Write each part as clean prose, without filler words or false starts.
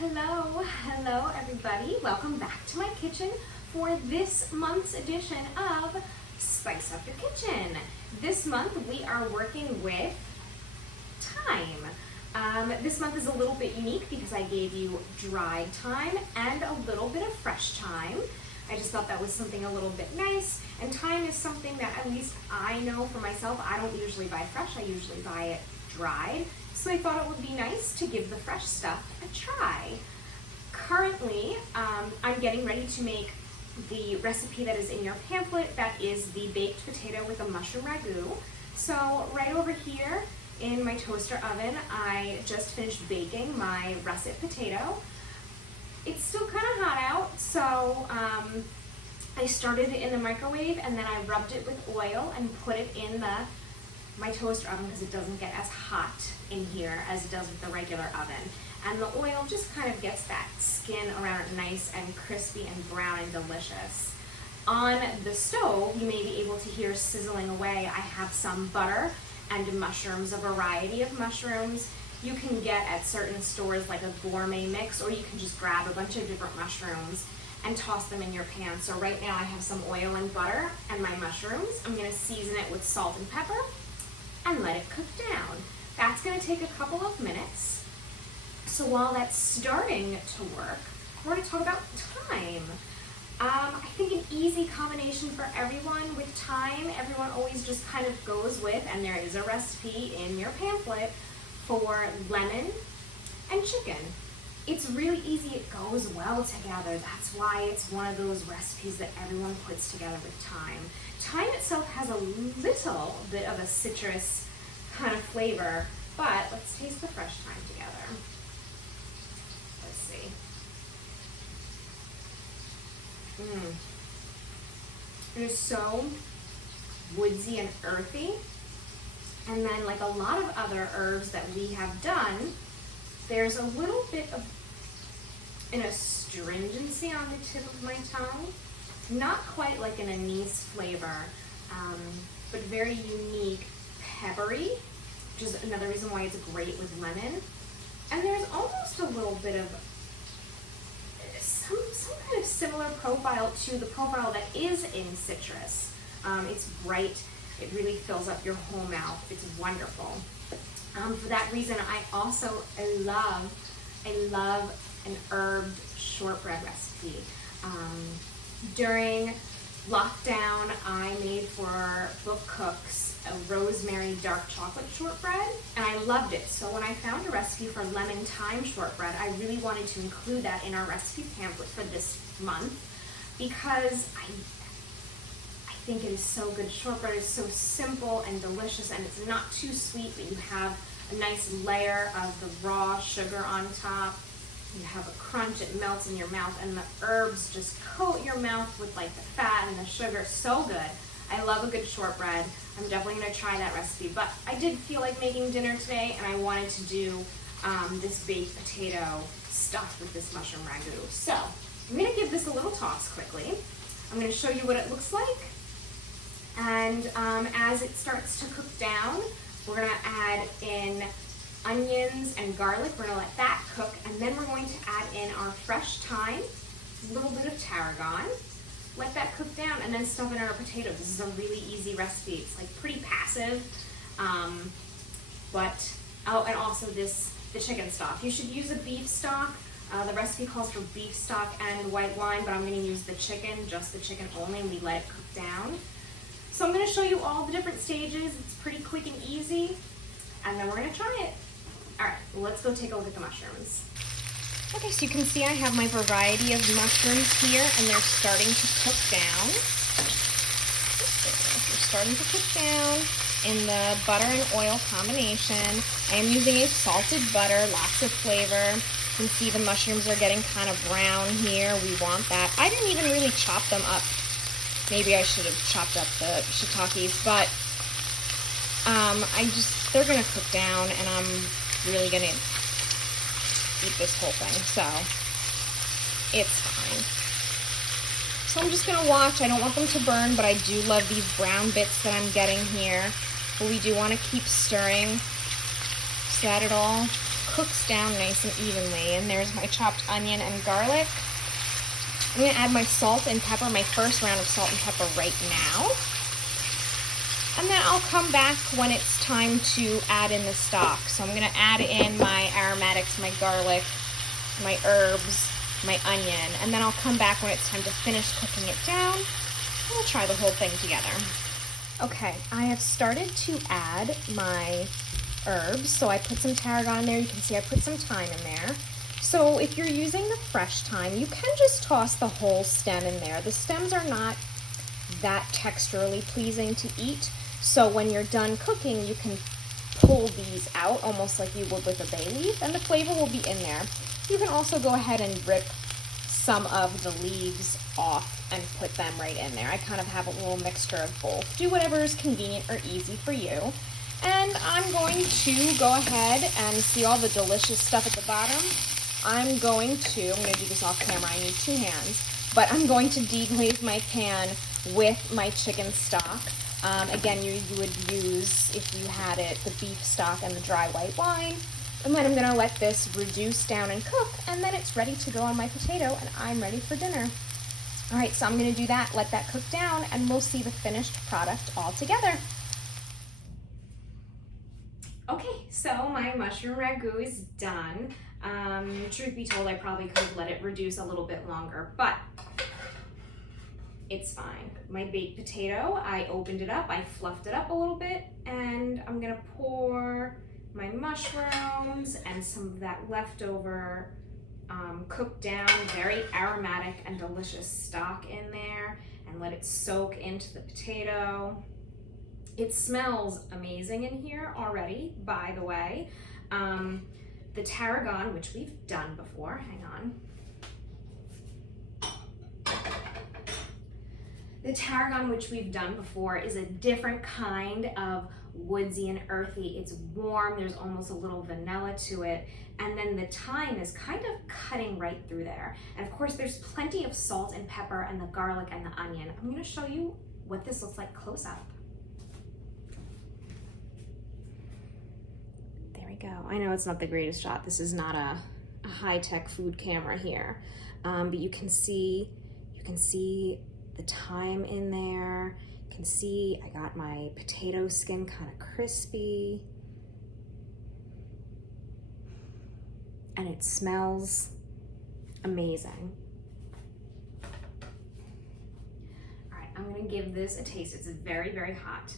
Hello everybody. Welcome back to my kitchen for this month's edition of Spice Up Your Kitchen. This month we are working with thyme. This month is a little bit unique because I gave you dried thyme and a little bit of fresh thyme. I just thought that was something a little bit nice, and thyme is something that at least I know for myself. I don't usually buy fresh, I usually buy it dried. So I thought it would be nice to give the fresh stuff a try. Currently, I'm getting ready to make the recipe that is in your pamphlet. That is the baked potato with a mushroom ragu. So right over here in my toaster oven, I just finished baking my russet potato. It's still kind of hot out, so I started it in the microwave and then I rubbed it with oil and put it in my toaster oven because it doesn't get as hot in here as it does with the regular oven. And the oil just kind of gets that skin around it nice and crispy and brown and delicious. On the stove, you may be able to hear sizzling away. I have some butter and mushrooms, a variety of mushrooms you can get at certain stores like a gourmet mix, or you can just grab a bunch of different mushrooms and toss them in your pan. So right now I have some oil and butter and my mushrooms. I'm going to season it with salt and pepper and let it cook down. That's going to take a couple of minutes. So while that's starting to work, we're going to talk about thyme. I think an easy combination for everyone with thyme, everyone always just kind of goes with, and there is a recipe in your pamphlet for lemon and chicken. It's really easy, it goes well together. That's why it's one of those recipes that everyone puts together with thyme. Thyme itself has a little bit of a citrus kind of flavor, but let's taste the fresh thyme together. Let's see. It is so woodsy and earthy. And then, like a lot of other herbs that we have done, there's a little bit of an astringency on the tip of my tongue. Not quite like an anise flavor, but very unique, peppery, which is another reason why it's great with lemon. And there's almost a little bit of some kind of similar profile to the profile that is in citrus. It's bright. It really fills up your whole mouth. It's wonderful. For that reason, I love an herbed shortbread recipe. During lockdown, I made for book cooks a rosemary dark chocolate shortbread, and I loved it. So when I found a recipe for lemon thyme shortbread, I really wanted to include that in our recipe pamphlet for this month because I think it is so good. Shortbread is so simple and delicious, and it's not too sweet, but you have a nice layer of the raw sugar on top. You have a crunch, it melts in your mouth, and the herbs just coat your mouth with like the fat and the sugar. So good. I love a good shortbread. I'm definitely going to try that recipe, but I did feel like making dinner today, and I wanted to do this baked potato stuffed with this mushroom ragu. So I'm going to give this a little toss quickly. I'm going to show you what it looks like. And as it starts to cook down, we're going to add in onions and garlic. We're going to let that cook, and then we're going to add in our fresh thyme, a little bit of tarragon, let that cook down, and then stuff in our potatoes. This is a really easy recipe. It's like pretty passive, and also the chicken stock. You should use a beef stock. The recipe calls for beef stock and white wine, but I'm going to use the chicken, just the chicken only, and we let it cook down. So I'm going to show you all the different stages. It's pretty quick and easy, and then we're going to try it. All right, let's go take a look at the mushrooms. Okay, so you can see I have my variety of mushrooms here, and they're starting to cook down. They're starting to cook down in the butter and oil combination. I am using a salted butter, lots of flavor. You can see the mushrooms are getting kind of brown here. We want that. I didn't even really chop them up. Maybe I should have chopped up the shiitakes, but they're going to cook down, and I'm really going to eat this whole thing, so it's fine. So I'm just going to watch. I don't want them to burn, but I do love these brown bits that I'm getting here. But we do want to keep stirring so that it all cooks down nice and evenly. And there's my chopped onion and garlic. I'm gonna add my salt and pepper, my first round of salt and pepper right now. And then I'll come back when it's time to add in the stock. So I'm gonna add in my aromatics, my garlic, my herbs, my onion, and then I'll come back when it's time to finish cooking it down. And we'll try the whole thing together. Okay, I have started to add my herbs. So I put some tarragon in there. You can see I put some thyme in there. So if you're using the fresh thyme, you can just toss the whole stem in there. The stems are not that texturally pleasing to eat. So when you're done cooking, you can pull these out almost like you would with a bay leaf, and the flavor will be in there. You can also go ahead and rip some of the leaves off and put them right in there. I kind of have a little mixture of both. Do whatever is convenient or easy for you. And I'm going to go ahead and see all the delicious stuff at the bottom. I'm going to do this off camera, I need 2 hands, but I'm going to deglaze my pan with my chicken stock. Again, you would use, if you had it, the beef stock and the dry white wine. And then I'm gonna let this reduce down and cook, and then it's ready to go on my potato, and I'm ready for dinner. All right, so I'm gonna do that, let that cook down, and we'll see the finished product all together. Okay, so my mushroom ragu is done. Truth be told, I probably could have let it reduce a little bit longer, but it's fine. My baked potato, I opened it up, I fluffed it up a little bit, and I'm gonna pour my mushrooms and some of that leftover cooked down, very aromatic and delicious stock in there, and let it soak into the potato. It smells amazing in here already, by the way. The tarragon, which we've done before, hang on. The tarragon, which we've done before, is a different kind of woodsy and earthy. It's warm, there's almost a little vanilla to it. And then the thyme is kind of cutting right through there. And of course, there's plenty of salt and pepper and the garlic and the onion. I'm gonna show you what this looks like close up. There we go. I know it's not the greatest shot. This is not a high-tech food camera here. But you can see the thyme in there. You can see I got my potato skin kind of crispy. And it smells amazing. All right, I'm gonna give this a taste. It's very, very hot.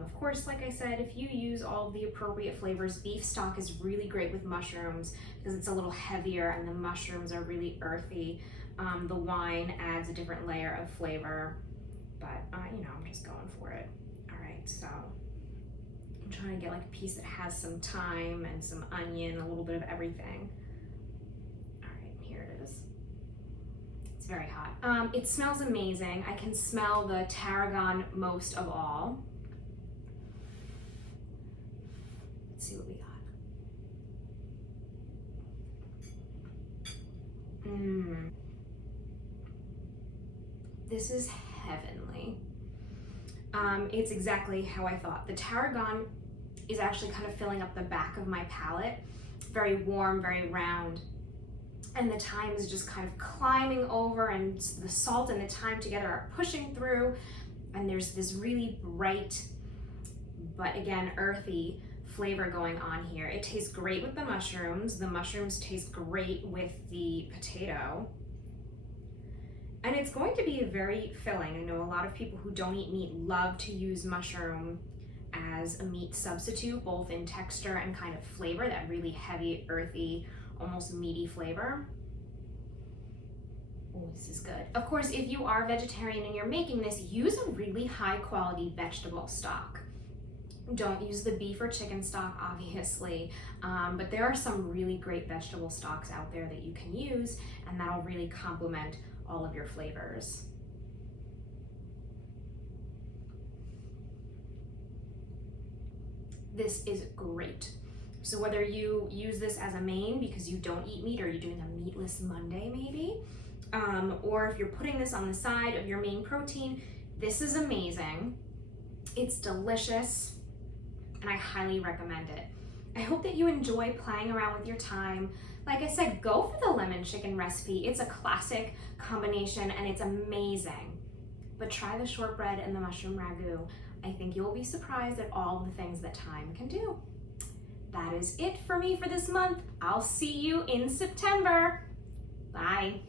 Of course, like I said, if you use all of the appropriate flavors, beef stock is really great with mushrooms because it's a little heavier and the mushrooms are really earthy. The wine adds a different layer of flavor, but you know, I'm just going for it. All right, so I'm trying to get like a piece that has some thyme and some onion, a little bit of everything. All right, here it is. It's very hot. It smells amazing. I can smell the tarragon most of all. Let's see what we got. This is heavenly. It's exactly how I thought. The tarragon is actually kind of filling up the back of my palate. Very warm, very round. And the thyme is just kind of climbing over, and the salt and the thyme together are pushing through. And there's this really bright, but again, earthy flavor going on here. It tastes great with the mushrooms. The mushrooms taste great with the potato. And it's going to be very filling. I know a lot of people who don't eat meat love to use mushroom as a meat substitute, both in texture and kind of flavor, that really heavy, earthy, almost meaty flavor. Oh, this is good. Of course, if you are vegetarian and you're making this, use a really high quality vegetable stock. Don't use the beef or chicken stock, obviously, but there are some really great vegetable stocks out there that you can use, and that'll really complement all of your flavors. This is great. So whether you use this as a main because you don't eat meat, or you're doing a meatless Monday maybe, or if you're putting this on the side of your main protein, this is amazing. It's delicious, and I highly recommend it. I hope that you enjoy playing around with your thyme. Like I said, go for the lemon chicken recipe. It's a classic combination and it's amazing. But try the shortbread and the mushroom ragu. I think you'll be surprised at all the things that thyme can do. That is it for me for this month. I'll see you in September. Bye.